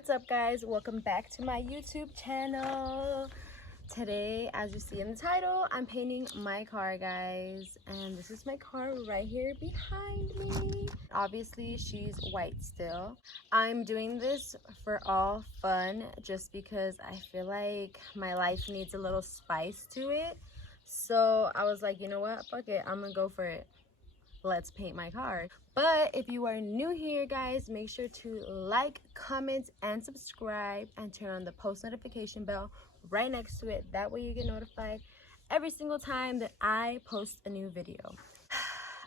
What's up, guys? Welcome back to my YouTube channel. Today, as you see in the title, I'm painting my car, guys, and this is my car right here behind me. Obviously, she's white still. I'm doing this for all fun just because I feel like my life needs a little spice to it. So I was like, you know what, fuck it, I'm gonna go for it. Let's paint my car. But if you are new here, guys, make sure to like, comment, and subscribe, and turn on the post notification bell right next to it. That way you get notified every single time that I post a new video.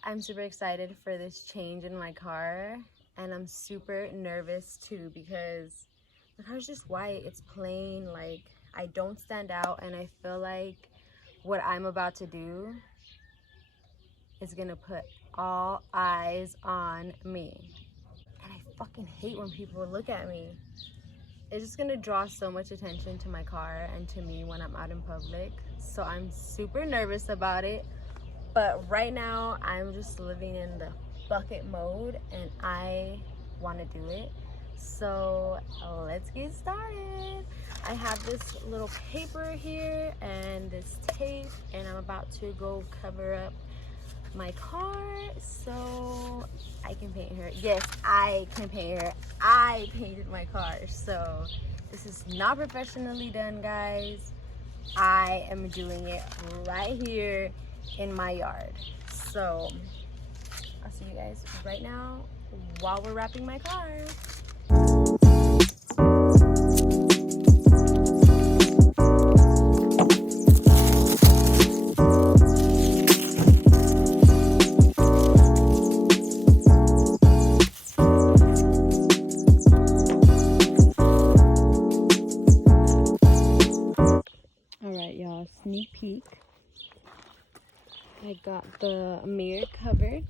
I'm super excited for this change in my car, and I'm super nervous too because the car's just white. It's plain, like I don't stand out, and I feel like what I'm about to do is gonna put all eyes on me, and I fucking hate when people look at me. It's just gonna draw so much attention to my car and to me when I'm out in public, so I'm super nervous about it. But right now I'm just living in the bucket mode and I want to do it, so let's get started. I have this little paper here and this tape, and I'm about to go cover up my car so I can paint her. Yes, I can paint her. I painted my car, so this is not professionally done, guys. I am doing it right here in my yard. So I'll see you guys right now while we're wrapping my car. Sneak peek. I got the mirror covered.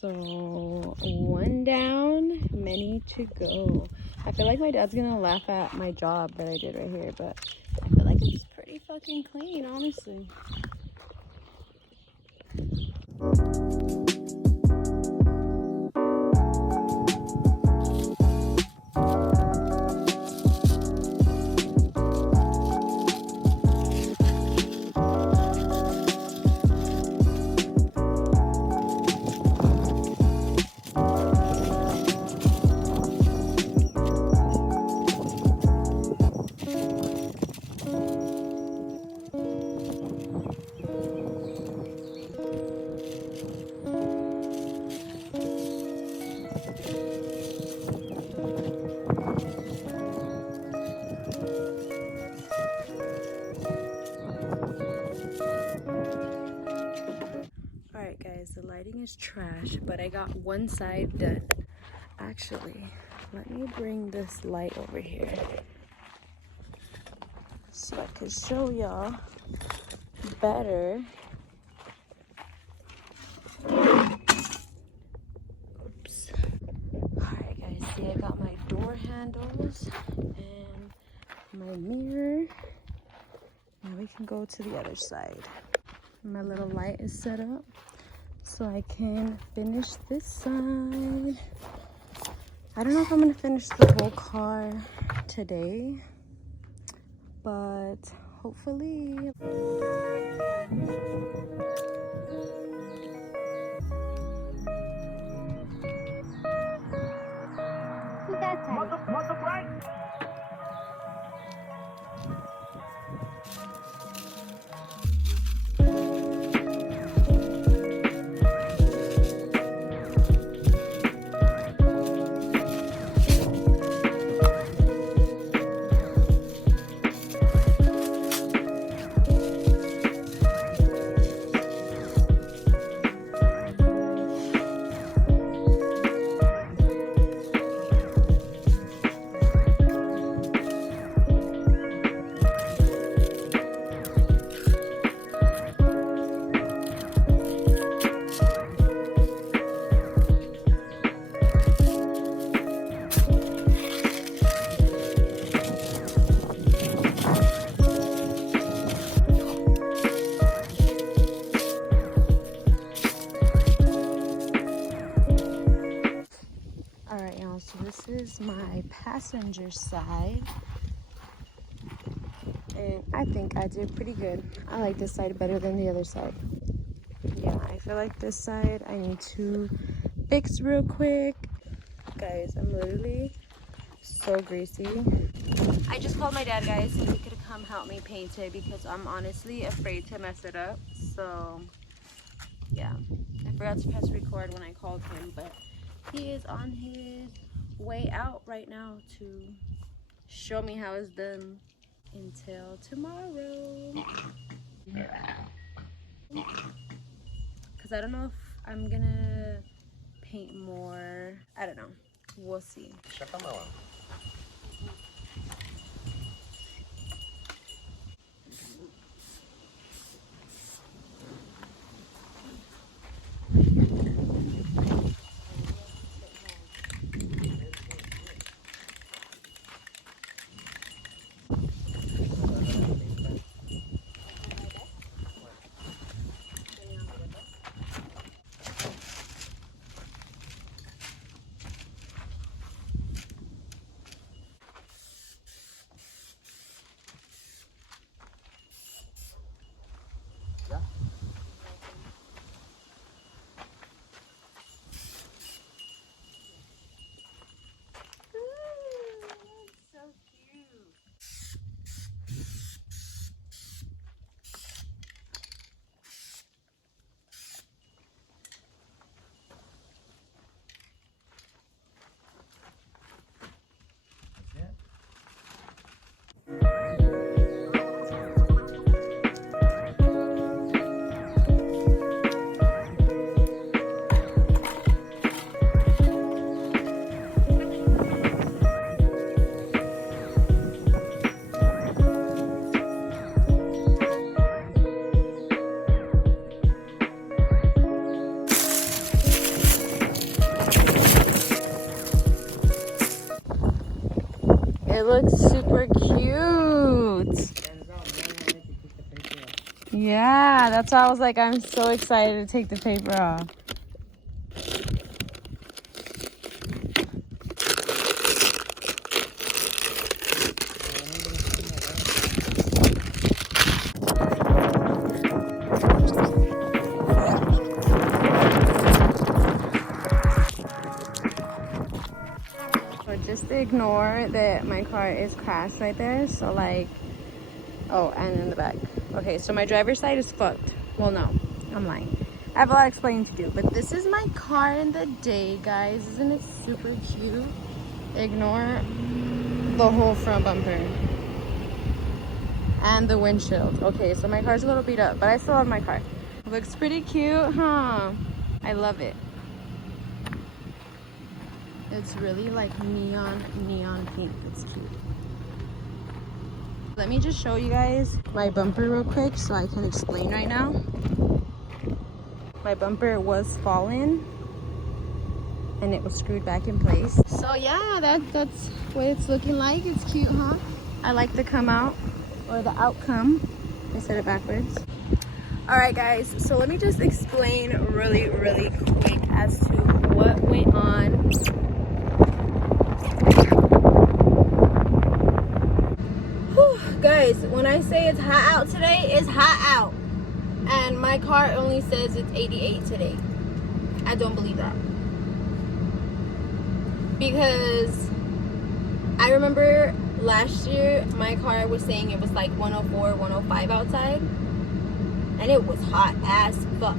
So one down, many to go. I feel like my dad's gonna laugh at my job that I did right here, but I feel like it's pretty fucking clean, honestly. Alright guys, the lighting is trash, but I got one side done. Actually, let me bring this light over here so I can show y'all better. Oops. Alright guys, see, I got my door handles and my mirror. Now we can go to the other side. My little light is set up so I can finish this side. I don't know if I'm gonna finish the whole car today, but hopefully. is my passenger side. And I think I did pretty good. I like this side better than the other side. Yeah, I feel like this side I need to fix real quick. Guys, I'm literally so greasy. I just called my dad, guys, so he could come help me paint it because I'm honestly afraid to mess it up. So yeah, I forgot to press record when I called him, but he is on his way out right now to show me how it's done. Until tomorrow, because I don't know if I'm gonna paint more. I don't know, we'll see. It looks super cute. Yeah, that's why I was like, I'm so excited to take the paper off. So just ignore that my car is crashed right there. So like, oh, and in the back. Okay, so my driver's side is fucked. Well, no, I'm lying. I have a lot of explaining to do, but this is my car in the day, guys. Isn't it super cute? Ignore the whole front bumper and the windshield. Okay, so my car's a little beat up, but I still love my car. Looks pretty cute, huh? I love it. It's really like neon pink. It's cute. Let me just show you guys my bumper real quick so I can explain right now. My bumper was fallen and it was screwed back in place. So yeah, that's what it's looking like. It's cute, huh? I like the come out or the outcome. I said it backwards. All right, guys, so let me just explain really quick as to what went on. Guys, when I say it's hot out today, it's hot out. And my car only says it's 88 today. I don't believe that. Because I remember last year, my car was saying it was like 104, 105 outside. And it was hot as fuck.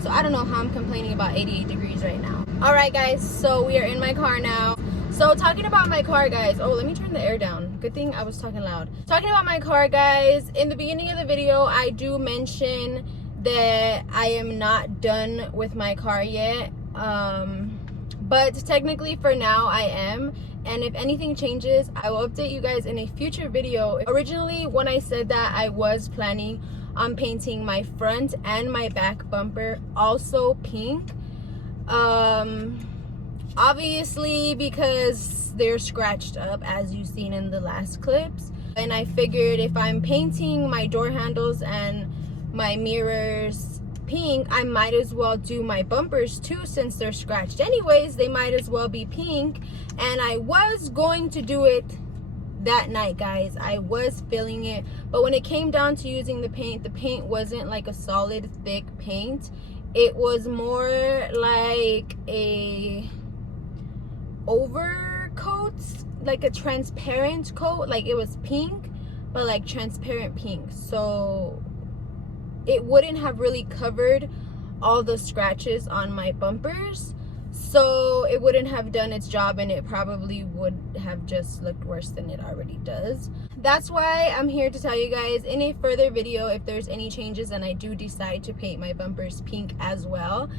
So I don't know how I'm complaining about 88 degrees right now. All right, guys, so we are in my car now. So talking about my car, guys. Oh, let me turn the air down. Good thing I was talking loud. Talking about my car, guys. In the beginning of the video, I do mention that I am not done with my car yet. But technically for now, I am. And if anything changes, I will update you guys in a future video. Originally, when I said that, I was planning on painting my front and my back bumper also pink. Obviously because they're scratched up, as you've seen in the last clips, and I figured if I'm painting my door handles and my mirrors pink, I might as well do my bumpers too, since they're scratched anyways. They might as well be pink. And I was going to do it that night, guys. I was feeling it, but when it came down to using the paint wasn't like a solid thick paint. It was more like a overcoat, like a transparent coat. Like it was pink, but like transparent pink, so it wouldn't have really covered all the scratches on my bumpers, so it wouldn't have done its job, and it probably would have just looked worse than it already does. That's why I'm here to tell you guys in a further video, if there's any changes and I do decide to paint my bumpers pink as well,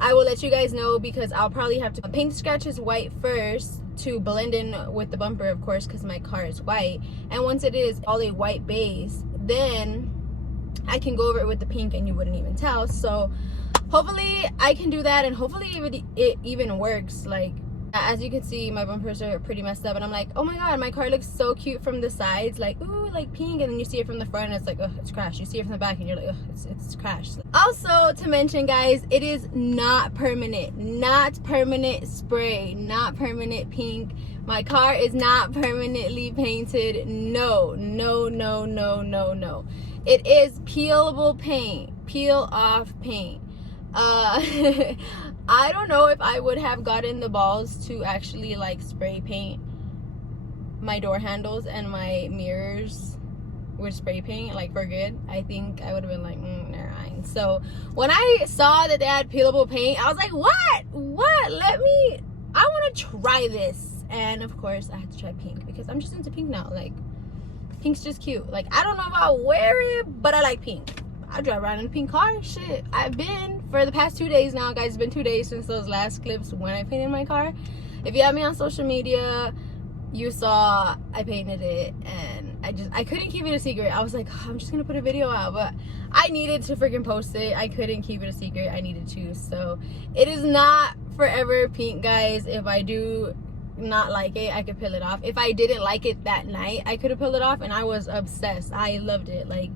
I will let you guys know, because I'll probably have to paint the scratches white first to blend in with the bumper, of course, because my car is white. And once it is all a white base, then I can go over it with the pink and you wouldn't even tell. So hopefully I can do that, and hopefully it even works. Like, as you can see, my bumpers are pretty messed up, and I'm like, oh my god, my car looks so cute from the sides, like, ooh, like pink, and then you see it from the front and it's like, oh, it's crashed. You see it from the back and you're like, oh, it's crashed. Also, to mention, guys, it is not permanent spray, not permanent pink. My car is not permanently painted. No. It is peelable paint, peel off paint. I don't know if I would have gotten the balls to actually like spray paint my door handles and my mirrors with spray paint, like, for good. I think I would have been like, never mind. So when I saw that they had peelable paint, I was like, what? I want to try this. And of course I had to try pink, because I'm just into pink now. Like, pink's just cute. Like, I don't know if I'll wear it, but I like pink. I drive around in a pink car. Shit, I've been for the past 2 days now, guys. It's been 2 days since those last clips when I painted my car. If you have me on social media, you saw I painted it, and I couldn't keep it a secret. I was like, oh, I'm just gonna put a video out, but I needed to freaking post it. I couldn't keep it a secret. I needed to. So it is not forever pink, guys. If I do not like it, I could peel it off. If I didn't like it that night, I could have peeled it off, and I was obsessed. I loved it. Like,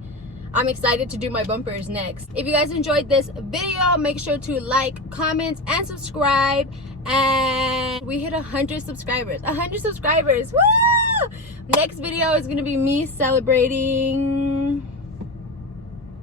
I'm excited to do my bumpers next. If you guys enjoyed this video, make sure to like, comment, and subscribe. And we hit 100 subscribers. 100 subscribers. Woo! Next video is gonna be me celebrating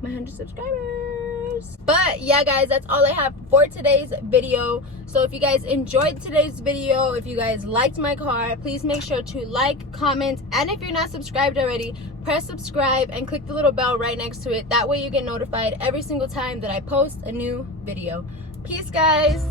my 100 subscribers. But yeah, guys, that's all I have for today's video. So if you guys enjoyed today's video, if you guys liked my car, please make sure to like, comment, and if you're not subscribed already, press subscribe and click the little bell right next to it. That way you get notified every single time that I post a new video. Peace, guys.